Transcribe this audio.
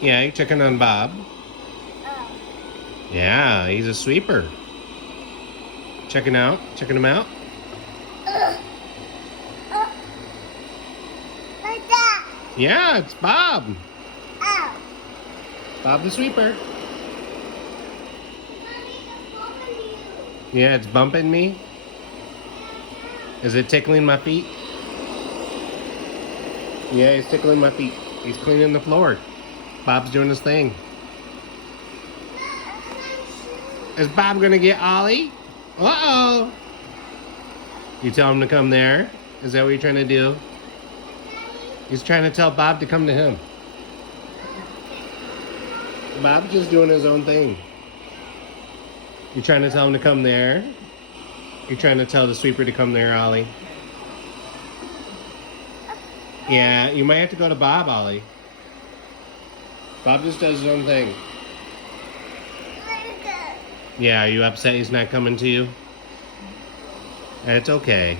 Yeah, you checking on Bob? Oh. Yeah, he's a sweeper. Checking him out. Oh. Like that. Yeah, it's Bob. Ow. Bob the sweeper. Mommy, it's bumping you. Yeah, it's bumping me. Is it tickling my feet? Yeah, he's tickling my feet. He's cleaning the floor. Bob's doing his thing. Is Bob gonna get Ollie? Uh-oh. You tell him to come there? Is that what you're trying to do? He's trying to tell Bob to come to him. Bob's just doing his own thing. You trying to tell him to come there? You're trying to tell the sweeper to come there, Ollie. Yeah, you might have to go to Bob, Ollie. Bob just does his own thing. Yeah, are you upset he's not coming to you? It's okay.